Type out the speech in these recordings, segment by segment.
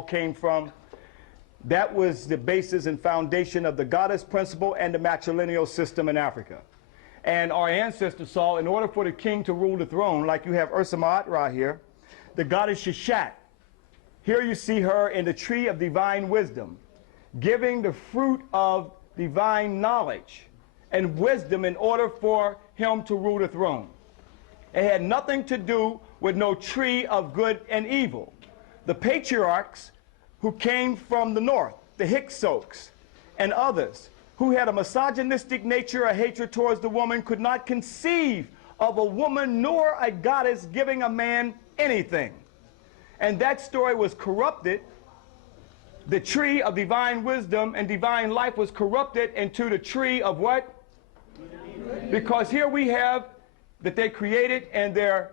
all came from. That was the basis and foundation of the goddess principle and the matrilineal system in Africa. And our ancestors saw, in order for the king to rule the throne, like you have Ashra here, the goddess Sheshat. Here you see her in the tree of divine wisdom, giving the fruit of divine knowledge and wisdom in order for him to rule the throne. It had nothing to do with no tree of good and evil. The patriarchs who came from the north, the Hyksos and others, who had a misogynistic nature, a hatred towards the woman, could not conceive of a woman nor a goddess giving a man anything. And that story was corrupted. The tree of divine wisdom and divine life was corrupted into the tree of what? Because here we have that they created in their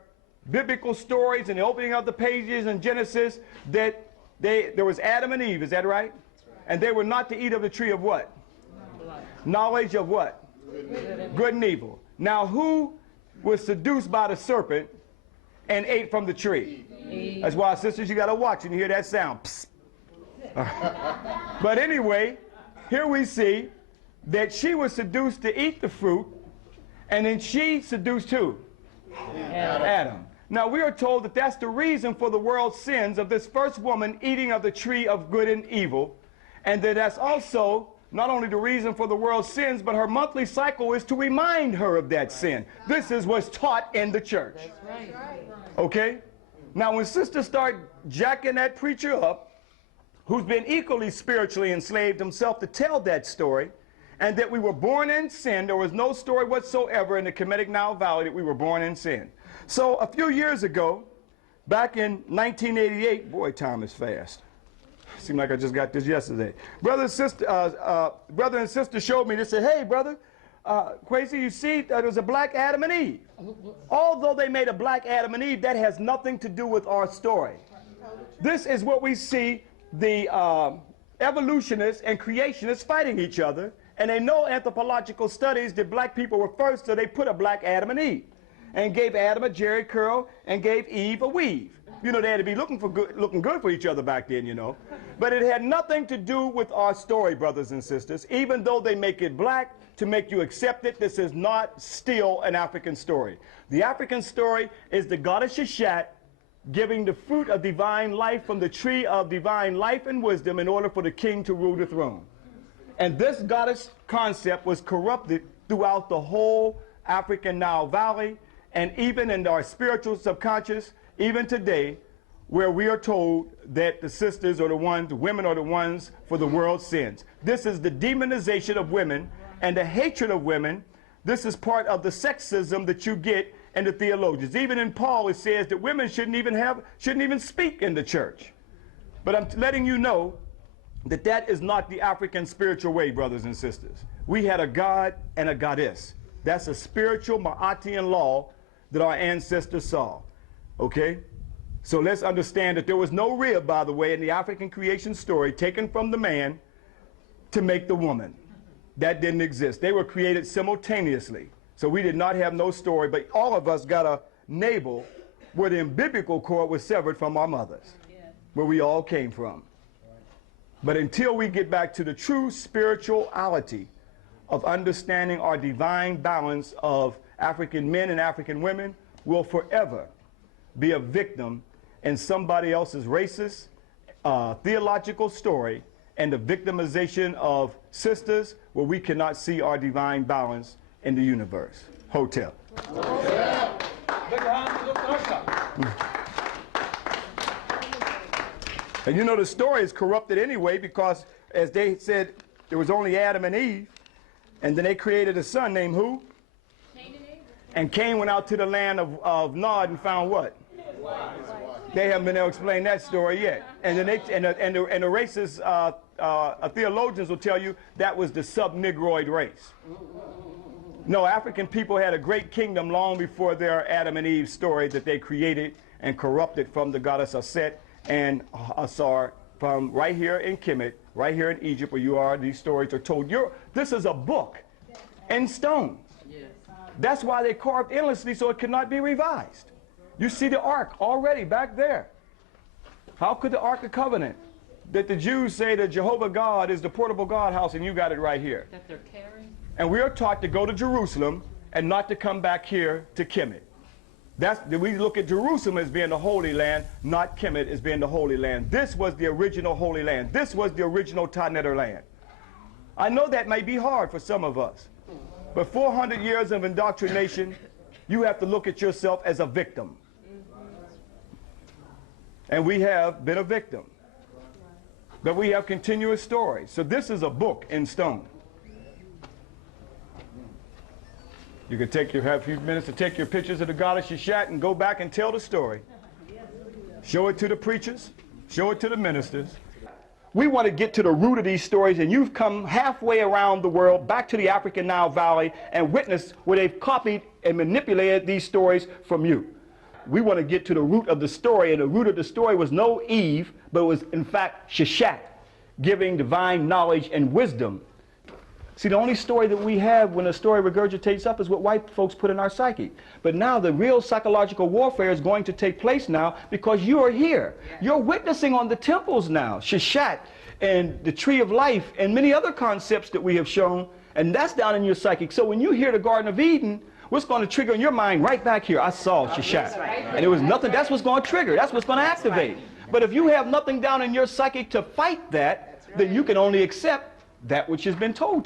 biblical stories and the opening of the pages in Genesis that there was Adam and Eve, is that right? And they were not to eat of the tree of what? Knowledge of what? Good and evil. Now who was seduced by the serpent and ate from the tree? That's why, sisters, you got to watch and hear that sound. Psst. But anyway, here we see that she was seduced to eat the fruit, and then she seduced who? Adam. Now we are told that that's the reason for the world's sins of this first woman eating of the tree of good and evil, and that that's also not only the reason for the world's sins, but her monthly cycle is to remind her of that sin. This is what's taught in the church. Okay? Now when sisters start jacking that preacher up, who's been equally spiritually enslaved himself, to tell that story, and that we were born in sin, there was no story whatsoever in the Kemetic Nile Valley that we were born in sin. So a few years ago, back in 1988, boy, time is fast. Seemed like I just got this yesterday. Brother and sister showed me, they said, hey, brother, Kwesi, you see, there's a black Adam and Eve. Although they made a black Adam and Eve, that has nothing to do with our story. This is what we see the evolutionists and creationists fighting each other, and they know anthropological studies that black people were first, so they put a black Adam and Eve, and gave Adam a jerry curl, and gave Eve a weave. You know, they had to be looking good for each other back then, you know. But it had nothing to do with our story, brothers and sisters. Even though they make it black to make you accept it, this is not still an African story. The African story is the goddess Sheshat giving the fruit of divine life from the tree of divine life and wisdom in order for the king to rule the throne. And this goddess concept was corrupted throughout the whole African Nile Valley, and even in our spiritual subconscious, even today, where we are told that the sisters are the ones, the women are the ones for the world's sins. This is the demonization of women and the hatred of women. This is part of the sexism that you get in the theologians. Even in Paul, it says that women shouldn't even speak in the church. But I'm letting you know that that is not the African spiritual way, brothers and sisters. We had a god and a goddess. That's a spiritual Ma'atian law that our ancestors saw. Okay? So let's understand that there was no rib, by the way, in the African creation story taken from the man to make the woman. That didn't exist. They were created simultaneously. So we did not have no story, but all of us got a navel where the umbilical cord was severed from our mothers, where we all came from. But until we get back to the true spirituality of understanding our divine balance of African men and African women, we'll forever be a victim in somebody else's racist, theological story, and the victimization of sisters where we cannot see our divine balance in the universe. Hotel. And you know the story is corrupted anyway, because as they said, there was only Adam and Eve, and then they created a son named who? Cain and Abel. And Cain went out to the land of Nod and found what? They haven't been able to explain that story yet. And then the racist theologians will tell you that was the sub-Negroid race. No, African people had a great kingdom long before their Adam and Eve story that they created and corrupted from the goddess Aset and Asar from right here in Kemet, right here in Egypt where you are. These stories are told. This is a book in stone. That's why they carved endlessly so it cannot be revised. You see the ark already back there. How could the Ark of Covenant that the Jews say that Jehovah God is the portable God house, and you got it right here. That they're carrying? And we are taught to go to Jerusalem and not to come back here to Kemet. We look at Jerusalem as being the Holy Land, not Kemet as being the Holy Land. This was the original Holy Land. This was the original Taneter land. I know that may be hard for some of us, but 400 years of indoctrination, you have to look at yourself as a victim. And we have been a victim. But we have continuous stories. So this is a book in stone. You can have a few minutes to take your pictures of the goddess Shishat and go back and tell the story. Show it to the preachers. Show it to the ministers. We want to get to the root of these stories, and you've come halfway around the world, back to the African Nile Valley, and witnessed where they've copied and manipulated these stories from you. We want to get to the root of the story, and the root of the story was no Eve, but it was in fact Shishat, giving divine knowledge and wisdom. See, the only story that we have when a story regurgitates up is what white folks put in our psyche. But now the real psychological warfare is going to take place now because you are here. You're witnessing on the temples now, Shishat and the tree of life and many other concepts that we have shown, and that's down in your psychic. So when you hear the Garden of Eden, what's going to trigger in your mind right back here? I saw Shishat. And it was nothing. That's what's going to trigger. That's what's going to activate. But if you have nothing down in your psychic to fight that, then you can only accept that which has been told to you.